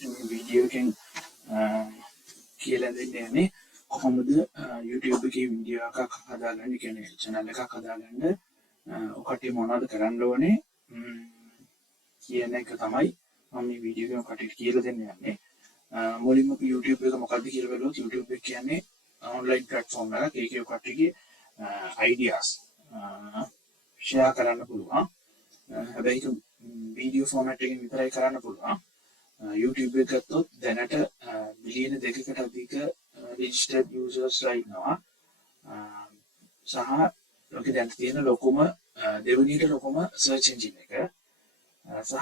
මේ වීඩියෝ එකෙන් කියලා දෙන්නේ යන්නේ කොහොමද YouTube එකේ වීඩියෝ එකක් හදාගන්න, කියන්නේ channel එකක් හදාගන්න ඔකට මොනවද කරන්න ඕනේ කියන එක තමයි මම මේ වීඩියෝ එකෙන් කටට කියලා දෙන්න යන්නේ. මුලින්ම YouTube එක මොකක්ද කියලා බලුවොත් YouTube එක කියන්නේ online platform එකක්. ඒකේ කට්ටියගේ ideas share කරන්න පුළුවන්. හැබැයි ඒක වීඩියෝ ෆෝමැට් එකකින් විතරයි කරන්න පුළුවන්. YouTube එක ගත්තොත් දැනට බිලියන 2කට අධික registered users ඉන්නවා. සහ ලෝකේ දැන් තියෙන ලොකුම දෙවෙනියට ලොකුම search engine එක. සහ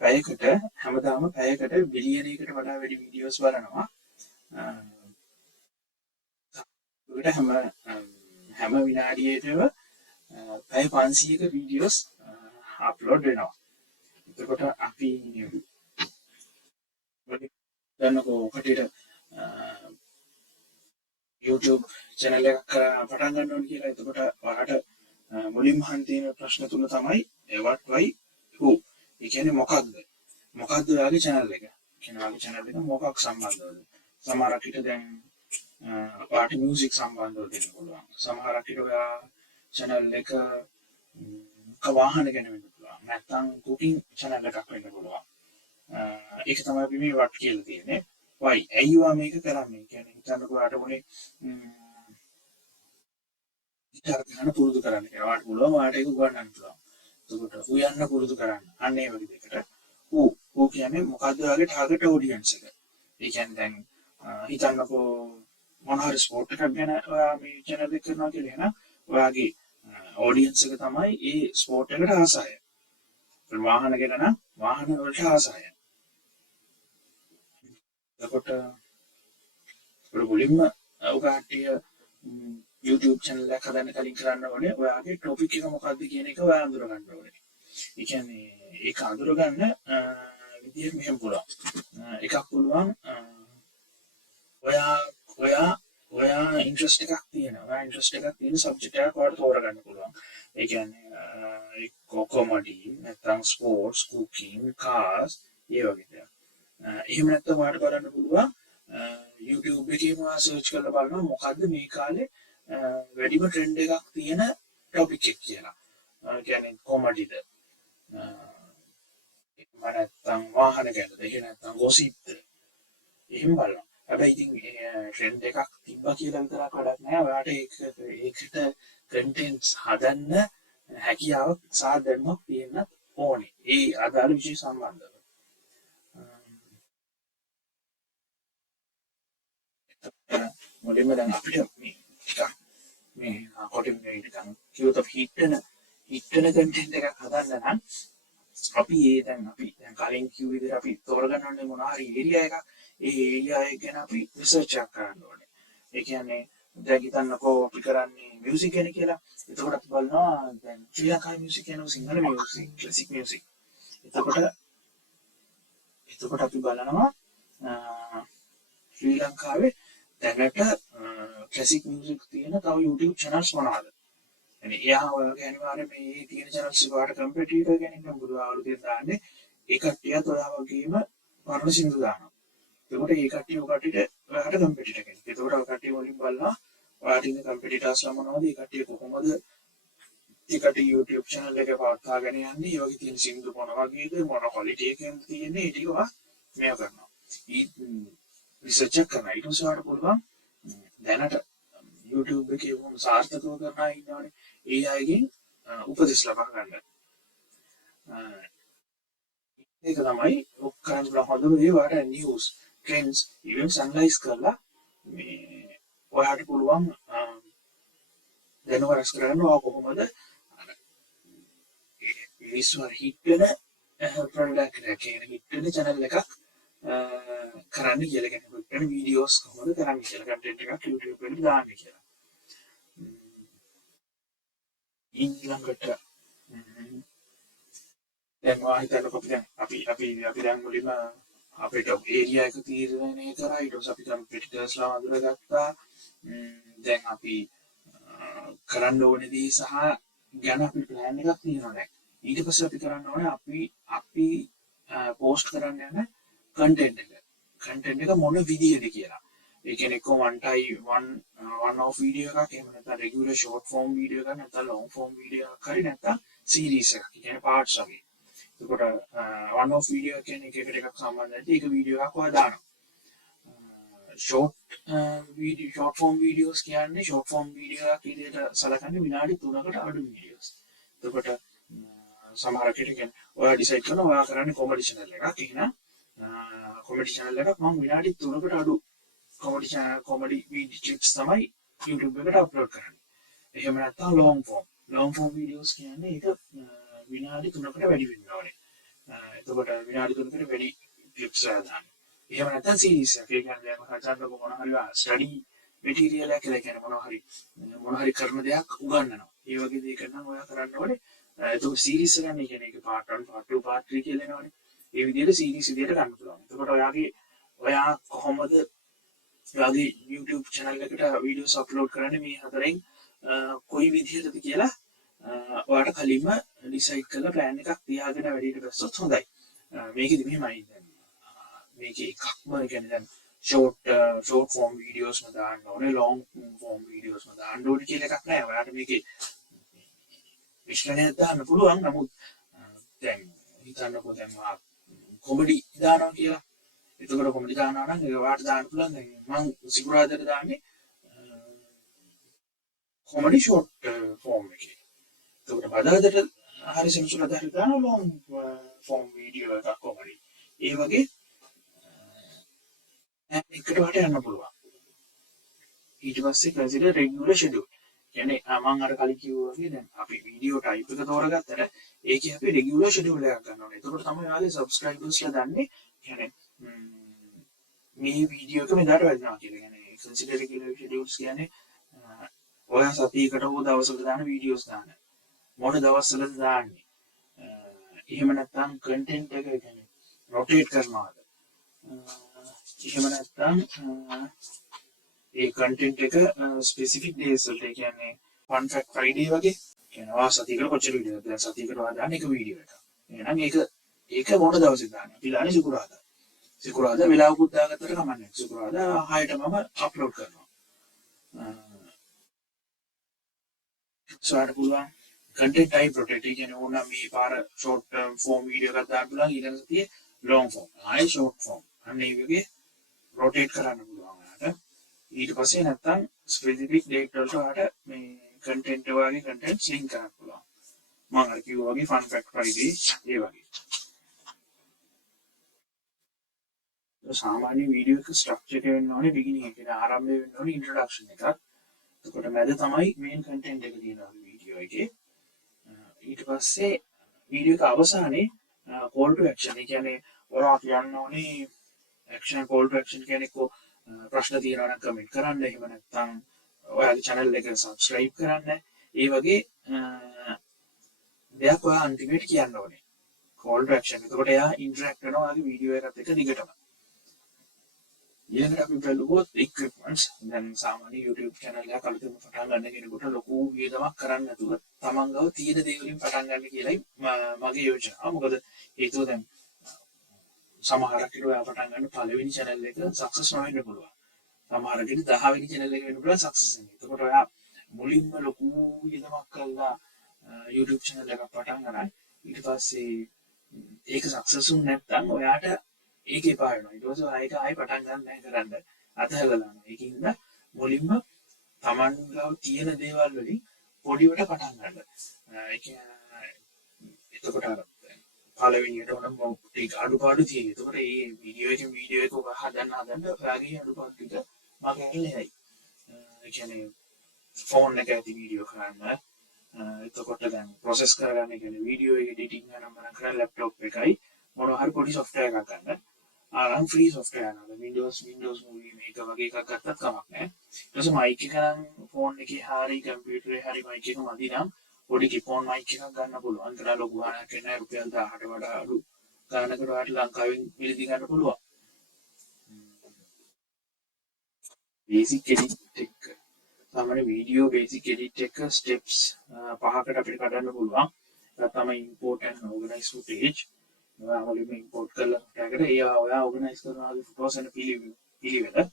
පැයකට හැමදාම පැයකට බිලියනයකට වඩා වැඩි වීඩියෝස් බලනවා. ඒකට හැම විනාඩියකම පැය 500ක වීඩියෝස් අප්ලෝඩ් වෙනවා. එතකොට අපි දන්නකෝ කටියට YouTube channel එකක් පටන් ගන්න ඕන කියලා. එතකොට ඔයාලට මුලින්ම අහන්න තියෙන ප්‍රශ්න තුන තමයි what why who. ඒ කියන්නේ මොකක්ද ඔයාගේ channel එක? කියන්නේ ඔයාගේ channel එක මොකක් සම්බන්ධවද? සමහරක් විට දැන් ඔයාට music සම්බන්ධව දෙන්න පුළුවන්. සමහරක් විට ඔයා channel එක වාහන ගැන වෙන්න පුළුවන්. නැත්නම් cooking channel එකක් වෙන්න පුළුවන්. ඒක තමයි අපි මේ what කියලා තියෙන්නේ. why ඇයි ඔයා මේක කරන්නේ? කියන්නේ හිතන්නකෝ ඔයාට මොනේ ගිටාර් ගන්න පුරුදු කරන්න කියලා. ඔයාට පුළුවන් ඔයාට ඒක උගන්වන්න පුළුවන්. එතකොට උයන්න පුරුදු කරන්න. අන්න ඒ වගේ දෙයකට. ඌ කියන්නේ මොකද්ද ඔයාගේ target audience එක? ඒ කියන්නේ දැන් හිතන්නකෝ මොන හරි ස්පෝර්ට් එකක් ගැන ඔයා මේ channel එක කරනවා කියලා එහෙනම් ඔයාගේ audience එක තමයි ඒ ස්පෝර්ට් එකට ආසය. වාහන ගැන නම් වාහන වලට ආසය. එතකොට මුලින්ම ඔයාට YouTube channel එකක් හදන්න කලින් කරන්න ඕනේ ඔයාගේ topic එක මොකක්ද කියන එක ඔයා අඳුර ගන්න ඕනේ. ඒ කියන්නේ ඒක අඳුර ගන්න විදිය මෙහෙම පුළුවන්. එකක් පුළුවන් ඔයා interest එකක් තියෙනවා. ඔයා interest එකක් තියෙන subject එකක් ඔයාලට තෝරගන්න පුළුවන්. ඒ කියන්නේ comedy නැත්නම් sports, cooking, cars ඒ වගේ දේවල්. එහෙම නැත්නම් ඔයාලට බලන්න පුළුවන් YouTube එකේම search කරලා බලනවා මොකද්ද මේ කාලේ වැඩිම trend එකක් තියෙන topic එක කියලා. කියන්නේ comedy ද නැත්නම් වාහන ගැනද එහෙම නැත්නම් gossip ද එහෙම බලනවා. හැබැයි ඉතින් trend එකක් තිබ්බා කියලා විතරක් වැඩක් නෑ. ඔයාට ඒකට contents හදන්න හැකියාවක් සහ දැනුමක් තියෙන්න ඕනේ. ඒ අදාළ විෂය සම්බන්ධව. මුලින්ම දැන් අපිට මේ කොටින් නිකන් කියොත් හිටන content එකක් හදන්න නම් අපි දැන් කලින් කිව්ව විදිහට අපි තෝරගන්න ඕනේ මොන හරි ඒරියා එකක්. ඒ ඒරියා එක ගැන අපි රිසර්ච් එකක් කරන්න ඕනේ. ඒ කියන්නේ දැන් හිතන්නකෝ අපි කරන්නේ මියුසික් ගැන කියලා. එතකොට අපි බලනවා දැන් ශ්‍රී ලංකාවේ මියුසික් කියනවා සිංහල මියුසික්, ක්ලාසික් මියුසික්. එතකොට අපි බලනවා ශ්‍රී ලංකාවේ දැනට ක්ලාසික් මියුසික් තියෙන තව YouTube channels මොනවාද? يعني එයා ඔයගේ අනිවාර්යයෙන් මේ තියෙන channels වලට කම්පිටිටර් කෙනෙක් නම් බුදුආවරු දෙන්න දාන්නේ. ඒ කට්ටියත් ඔයා වගේම පරණ සින්දු දානවා. එතකොට ඒ කට්ටිය ඔයකට ඔයාට කම්පිටිටර් කෙනෙක්. එතකොට ඔය කට්ටිය වලින් බලනවා ඔයාට ඉන්න කම්පිටිටර්ස්ලා මොනවද? ඒ කට්ටිය කොහොමද YouTube channel එක පවත්වාගෙන යන්නේ? ඒ වගේ තියෙන සින්දු මොන වගේද? මොන quality එකකින්ද තියෙන්නේ? ඒ ටික ඔයා මේව කරනවා. රිසර්ච් එක කරනවා. ඊට පස්සේ ඔයාට පුළුවන් දැනට YouTube එකේ වුණ සාර්ථකව කරන අය ඉන්නවනේ. ඒ අයගෙන් උපදෙස් ලබා ගන්න. ඒක තමයි ඔක් කරන්න පුළුවන් හොඳම දේ. ඔයාට news, trends, events analyze කරලා මේ ඔයාට පුළුවන් දැනුම රැස් කරගන්න ඔයා කොහොමද විශ්ව හිට් වෙන ප්‍රොඩක්ට් එකක් හිට් වෙන channel එකක් කරන්න කියලා. කියන්නේ වෙන වීඩියෝස් කොහොමද කරන්නේ කියලා content එකක් YouTube එකට දාන්න කියලා. ඊළඟට දැන් ඔයා හිතන්නකෝ අපි දැන් මුලින්ම අපිට ඒරියා එක තීරණය කරා. ඊට පස්සේ අපි කම්පිටිටර්ස්ලා අඳුරගත්තා. දැන් අපි කරන්න ඕනේ දේ සහ ගැන අපි ප්ලෑන් එකක් තියෙනවා දැන්. ඊට පස්සේ අපි කරන්න ඕනේ අපි පෝස්ට් කරන්න යන කන්ටෙන්ට් එක මොන විදිහද කියලා. ඒ කියන්නේ එක්ක one off වීඩියෝ එකක් එහෙම නැත්නම් රෙගියුලර් ෂෝට් ෆෝම් වීඩියෝ එකක් නැත්නම් ලොන්ග් ෆෝම් වීඩියෝ එකක් හරි නැත්නම් සීරීස් එකක්. ඒ කියන්නේ පාර්ට්ස් වගේ. එතකොට one off වීඩියෝ කියන්නේ එකට එකක් සම්බන්ධ නැති එක වීඩියෝ එකක් ඔයා දානවා. ෂෝට් ෆෝම් වීඩියෝස් කියන්නේ ෂෝට් ෆෝම් වීඩියෝ එකක් විදිහට සලකන්නේ විනාඩි 3කට අඩු වීඩියෝස්. එතකොට සමහර කෙනෙක් ඔයා ඩිසයිඩ් කරනවා ඔයා කරන්නේ කොමඩි channel එකක්. එහෙනම් කොමඩි channel එකක් මම විනාඩි 3කට අඩු කොමඩි වීඩියෝ ක්ලිප්ස් තමයි YouTube එකට අප්ලෝඩ් කරන්නේ. එහෙම නැත්නම් ලොන්గ్ ෆෝම් වීඩියෝස් කියන්නේ ඒක විනාඩි 3කට වැඩි වෙන්න ඕනේ. එතකොට විනාඩි 3කට වැඩි ක්ලිප්ස් දාන්න. එහෙම නැත්නම් සීරීස් එකක්. ඒ කියන්නේ දැන් හදන්න මොන හරි ස්ටඩි මැටීරියල් එකක් කියලා කියන්නේ මොන හරි කරන දෙයක් උගන්වනවා. ඒ වගේ දෙයක නම් ඔයා කරන්න ඕනේ. එතකොට සීරීස් එක ගන්න කියන්නේ ඒක part 1 part 2 part 3 කියලා එනවනේ. ඒ විදිහට සීරීස් විදිහට ගන්න පුළුවන්. එතකොට ඔයා කොහොමද ඔයාගේ YouTube channel එකට වීඩියෝස් අප්ලෝඩ් කරන්නේ මේ හතරෙන් කොයි විදිහටද කියලා ඔයාට කලින්ම ඩිසයිඩ් කරලා ප්ලෑන් එකක් තියාගෙන වැඩේට බැස්සොත් හොඳයි. මේකෙදි මෙහෙමයි දැන් මේකේ එකක්ම කියන්නේ දැන් ෂෝට් ෆෝම් වීඩියෝස්ම දාන්න ඕනේ ලොන්ග් ෆෝම් වීඩියෝස්ම දාන්න ඕනේ කියලා එකක් නැහැ. ඔයාට මේකේ විශ්ලේෂණයක් දාන්න පුළුවන්. නමුත් දැන් හිතන්නකෝ දැන් කොමඩි දානවා කියලා. එතකොට කොමඩි දානවා නම් ඒක ඔයාට දාන්න පුළුවන්. දැන් මම සිකුරාදාට දාන්නේ කොමඩි ෂෝට් ෆෝම් එකේ. එතකොට බදාදට හරි සෙන්සුරාදාට දාන ලොන්ග් ෆෝම් වීඩියෝ එකක් කොමඩි. ඒ වගේ එකට වට යන්න පුළුවන්. ඊට පස්සේ කන්සිඩර් රෙගියුලර් ෂෙඩියුල්. කියන්නේ මම අර කලින් කිව්වා වගේ දැන් අපි වීඩියෝ ටයිප් එක තෝරගත්තට ඒකේ අපි රෙගියුලර් ෂෙඩියුල් එකක් ගන්න ඕනේ. එතකොට තමයි ඔයාගේ සබ්ස්ක්‍රයිබර්ස්ලා දන්නේ කියන්නේ මේ වීඩියෝ එක මෙදාට වැඩිනවා කියලා. කියන්නේ කන්සිඩර් රෙගියුලර් ෂෙඩියුල්ස් කියන්නේ ඔයා සතියකට හෝ දවසකට දාන වීඩියෝස් දාන. මොන දවස්වලද දාන්නේ? එහෙම නැත්නම් කන්ටෙන්ට් එක කියන්නේ රොටේට් කරනවාද? එහෙම නැත්නම් ඒ කන්ටෙන්ට් එක ස්පෙસિෆික් ડેස් වලට කියන්නේ ෆන් ෆැක්ට් ෆ්‍රයිඩේ වගේ කියන්නේ ඔයා සතියකට කොච්චර වීඩියෝද දැන් සතියකට ඔයා දාන එක වීඩියෝ එකක්. එහෙනම් ඒක මොන දවසේද දාන්නේ? අපි දාන්නේ සිකුරාදා. සිකුරාදා වෙලාවකුත් දාගත්තට කමක් නැහැ. සිකුරාදා 6ට මම අප්ලෝඩ් කරනවා. සාර පුළුවන් කන්ටෙන්ට් ටයිප් රොටේට් කියන්නේ ඕන මේ පාර ෂෝට් ෆෝම් වීඩියෝ එකක් දාන්න පුළුවන්. ඊළඟ සතියේ ලොන්ග් ෆෝම්. ආයි ෂෝට් ෆෝම්. අන්න ඒ වගේ රොටේට් කරන්න පුළුවන් ඔයාලට. ඊට පස්සේ නැත්තම් ස්පෙસિෆික් ඩේට් වලට ඔයාලට මේ කන්ටෙන්ට් වගේ කන්ටෙන්ට්ස් ලින්ක් කරන්න පුළුවන්. මම අර කිව්වා වගේ ෆන් ෆැක්ට් ෆ්‍රයිඩේ ඒ වගේ. සාමාන්‍ය වීඩියෝ එක ස්ට්‍රක්චර් එක වෙන්න ඕනේ බිගිනින් එකේ ආරම්භය වෙන්න ඕනේ ඉන්ට්‍රොඩක්ෂන් එකක්. එතකොට මැද තමයි මේන් කන්ටෙන්ට් එක තියෙනවා වීඩියෝ එකේ. ඊට පස්සේ වීඩියෝ එක අවසානයේ කෝල් ටු ඇක්ෂන්. ඒ කියන්නේ ඔයා කියන්න ඕනේ ඇක්ෂන් කෝල් ටු ඇක්ෂන් කියන්නේ කො ප්‍රශ්න තියෙනවා නම් කමෙන්ට් කරන්න. එහෙම නැත්නම් ඔයාගේ channel එක subscribe කරන්න. ඒ වගේ දෙයක් ඔයා අන්තිමේට කියන්න ඕනේ. call to action. එතකොට එයා interact වෙනවා ඔයාගේ වීඩියෝ එකත් එක්ක දිගටම. ඊළඟට අපි බලුවොත් equipments. දැන් සාමාන්‍ය YouTube channel එකක් අලුතෙන් පටන් ගන්න කෙනෙකුට ලොකු වියදමක් කරන්න නැතුව තමන් ගාව තියෙන දේ වලින් පටන් ගන්න කියලායි මගේ යෝජනාව. මොකද හේතුව දැන් සමහරක් ඔයා පටන් ගන්න පළවෙනි channel එක success නොවෙන්න පුළුවන්. සමහරකට 10 වෙනි channel එක වෙන්න පුළුවන් success වෙන්නේ. එතකොට ඔයා මුලින්ම ලොකු වියදමක් කරලා YouTube channel එකක් පටන් ගන්න. ඊට පස්සේ ඒක success වුනේ නැත්නම් ඔයාට ඒක එපා වෙනවා. ඊට පස්සේ ඔයා ඒක ආයෙ පටන් ගන්න නැහැ කරන්න. අතහැරලා දානවා. ඒකින්ද මුලින්ම Taman ගාව තියෙන දේවල් වලින් පොඩිවට පටන් ගන්න. ඒ කියන්නේ එතකොට පළවෙනියට ඕන ටික අඩුපාඩු තියෙනවා. එතකොට මේ වීඩියෝ එක හදන්න ඔයාගේ අඩුපාඩු ටික මගෙන් එයි. ඒ කියන්නේ ෆෝන් එක ඇති වීඩියෝ කරන්න. එතකොට දැන් ප්‍රොසෙස් කරගන්න කියන්නේ වීඩියෝ එක එඩිටිංగ్ කරන කරන ලැප්ටොප් එකයි මොනවා හරි පොඩි software එකක් ගන්න. ආරම් ෆ්‍රී software නේද Windows Movie Maker වගේ එකක් ගත්තත් කමක් නැහැ. ඊට පස්සේ mic එක නම් ෆෝන් එකේ හරි කම්පියුටරේ හරි mic එක මදි නම් පොඩි කිපෝන් mic එකක් ගන්න පුළුවන්. අන්තර ලොකු ගාණක් නැහැ රුපියල් 1000ට වඩා අඩු ගාණකට ඔයාලට ලංකාවෙන් මිලදී ගන්න පුළුවන්. basic edit එක සාමාන්‍ය වීඩියෝ බේසික් එඩිට් එක ස්ටෙප්ස් 5කට අපිට කඩන්න පුළුවන්. ඒක තමයි import and organize footage. ඔයා මුලින්ම ඉම්පෝර්ට් කරලා ටැගට ඔයා ඕගනයිස් කරනවා ෆොටෝස් යන පිළිවෙල.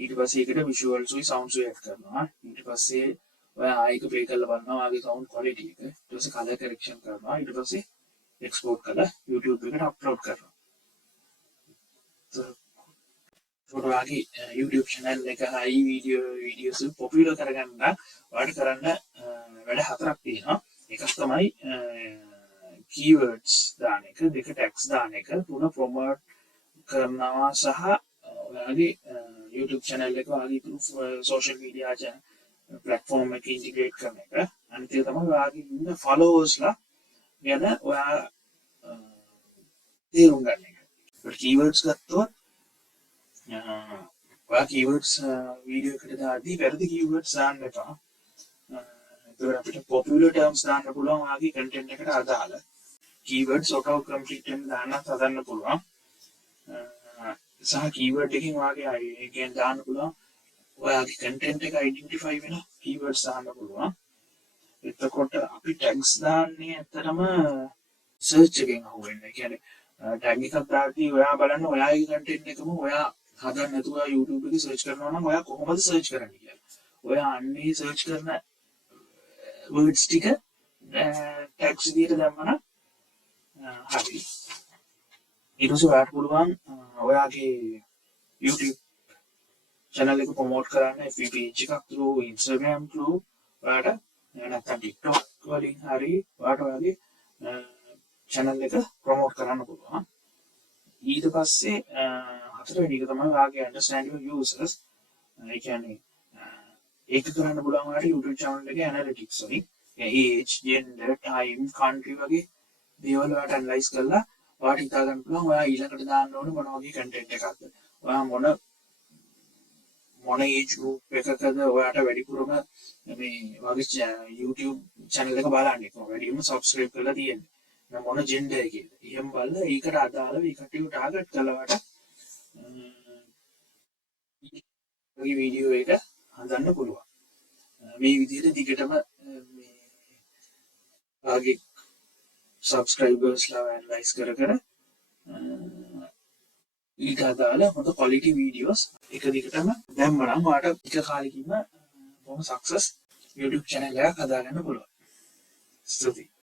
ඊට පස්සේ ඒකට විෂුවල්ස් උයි සවුන්ඩ්ස් උයි ඇඩ් කරනවා. ඊට පස්සේ ඔයා ආයික ප්ලේ කරලා බලනවා ඔයාගේ සවුන්ඩ් ක්වොලිටි එක. ඊට පස්සේ කලර් කරෙක්ෂන් කරනවා. ඊට පස්සේ එක්ස්පෝර්ට් කරලා YouTube එකට අප්ලෝඩ් කරනවා. ඔයාගේ YouTube channel එක හයි වීඩියෝස් පොපියුලර් කරගන්න ඔයාලට කරන්න වැඩ 4ක් තියෙනවා. එකක් තමයි keywords දාන එක, දෙක tags දාන එක, තුන promote කරනවා සහ ඔයාගේ YouTube channel එක ඔයාගේ social media platform එක integrate කරන එක. අනිත් එක තමයි ඔයාගේ ඉන්න followers ලා ගැන ඔයා තේරුම් ගන්න එක. ඒකට keywords ගත්තොත් ඔයා keywords වීඩියෝ එකට දාද්දී වැරදි keywords දාන්න එපා. එතකොට අපිට popular terms දාන්න පුළුවන් ඔයාගේ content එකට අදාළ. keywords auto complete එකෙන් දාන්නත් හදන්න පුළුවන්. සහ keyword එකකින් ඔයාගේ එකෙන් දාන්න පුළුවන් ඔයාගේ content එක identify වෙන keywords දාන්න පුළුවන්. එතකොට අපි tags දාන්නේ ඇත්තටම search එකෙන් අහුවෙන්නේ. ඒ කියන්නේ tag එකක් දාද්දී ඔයා බලන්න ඔයාගේ content එකම ඔයා හදන්න නැතුව YouTube එකේ search කරනවා නම් ඔයා කොහොමද search කරන්නේ කියලා. ඔයා අන්නේ search කරන words ටික tags විදියට දැම්මම හරි. ඊට පස්සේ ඔයාට පුළුවන් ඔයාගේ YouTube channel එක promote කරන්න FB page එකක් through Instagram through ඔයාට නැත්නම් TikTok වලින් හරි ඔයාට ඔයාගේ channel එක promote කරන්න පුළුවන්. ඊට පස්සේ හතරවෙනි එක තමයි ඔයාගේ understand your users. ඒ කියන්නේ ඒක කරන්න පුළුවන් ඔයාට YouTube channel එකේ analytics වලින් age, gender, time, country වගේ දේවල් ඔයාට analyze කරලා ඔයාට හිතා ගන්න පුළුවන් ඔයා ඊළඟට දාන්න ඕනේ මොන වගේ content එකක්ද. ඔයා මොන age group එකකද ඔයාට වැඩිපුරම මේ වගේ YouTube channel එක බලන්නේ කොහොමද වැඩිම subscribe කරලා තියෙන්නේ. මොන gender එකේද. එහෙම බලලා ඒකට අදාළව ඒ කට්ටියව target කරලා ඔයාට මේ වීඩියෝ එක හදන්න පුළුවන්. මේ විදිහට දිගටම මේ ආගේ subscribers ලා analyze කර ඊට අදාළ හොඳ quality videos එක දිගටම දැම්මනම් ඔයාලට ටික කාලෙකින්ම බොහොම success YouTube channel එකක් හදාගන්න පුළුවන්. ස්තුතියි.